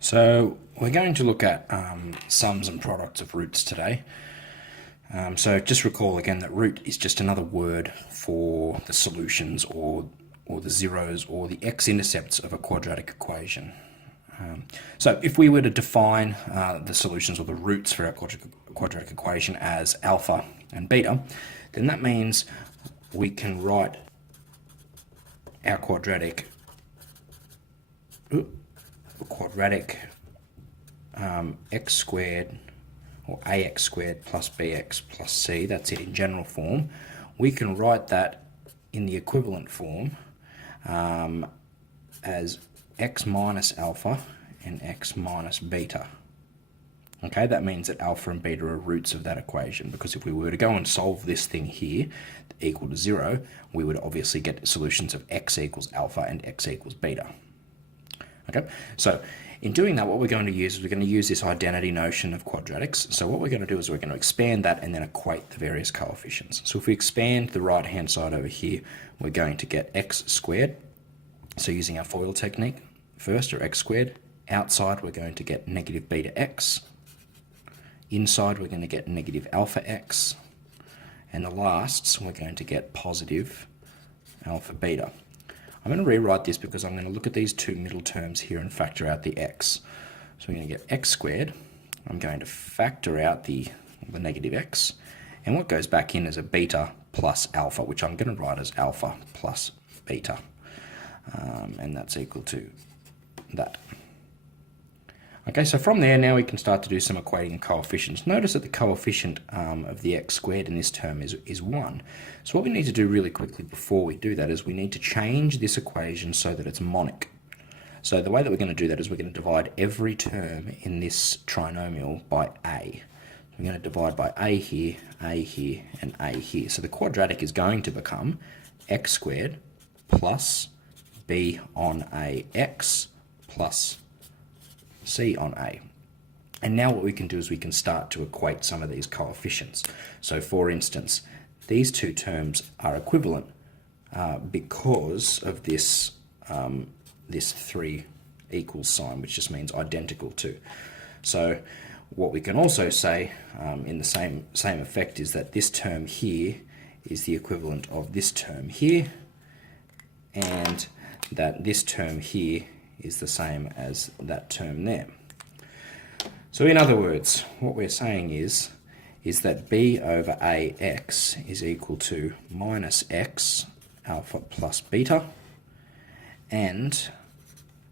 So we're going to look at sums and products of roots today. So just recall again that root is just another word for the solutions or the zeros or the x-intercepts of a quadratic equation. So if we were to define the solutions or the roots for our quadratic equation as alpha and beta, then that means we can write our quadratic x squared or ax squared plus bx plus c, that's it in general form. We can write that in the equivalent form as x minus alpha and x minus beta. Okay, that means that alpha and beta are roots of that equation, because if we were to go and solve this thing here equal to 0, we would obviously get solutions of x equals alpha and x equals beta. Okay, so in doing that, what we're going to use is we're going to use this identity notion of quadratics. So what we're going to do is we're going to expand that and then equate the various coefficients. So if we expand the right hand side over here, we're going to get x squared. So using our FOIL technique first, or x squared. Outside we're going to get negative beta x. Inside we're going to get negative alpha x. And the lasts we're going to get positive alpha beta. I'm going to rewrite this because I'm going to look at these two middle terms here and factor out the x. So we're going to get x squared. I'm going to factor out the negative x. And what goes back in is a beta plus alpha, which I'm going to write as alpha plus beta. And that's equal to that. Okay, so from there now we can start to do some equating coefficients. Notice that the coefficient of the x squared in this term is 1. So what we need to do really quickly before we do that is we need to change this equation so that it's monic. So the way that we're going to do that is we're going to divide every term in this trinomial by a. We're going to divide by a here, and a here. So the quadratic is going to become x squared plus b on a x plus c on a. And now what we can do is we can start to equate some of these coefficients. So for instance, these two terms are equivalent because of this, this 3 equals sign, which just means identical to. So what we can also say in the same effect is that this term here is the equivalent of this term here, and that this term here is the same as that term there. So in other words, what we're saying is that b over ax is equal to minus x alpha plus beta, and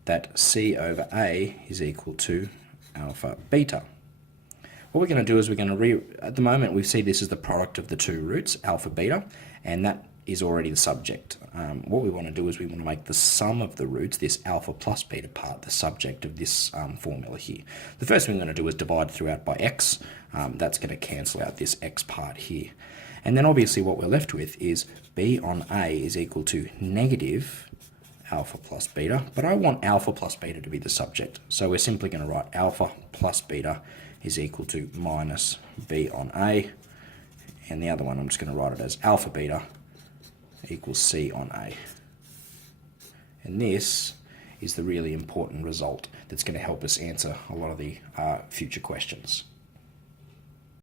that c over a is equal to alpha beta. What we're going to do is we're going to at the moment we see this as the product of the two roots, alpha beta, and that is already the subject. What we want to do is we want to make the sum of the roots, this alpha plus beta part, the subject of this formula here. The first thing we're going to do is divide throughout by x. That's going to cancel out this x part here. And then obviously what we're left with is b on a is equal to negative alpha plus beta, but I want alpha plus beta to be the subject. So we're simply going to write alpha plus beta is equal to minus b on a, and the other one I'm just going to write it as alpha beta equals c on a. And this is the really important result that's going to help us answer a lot of the future questions.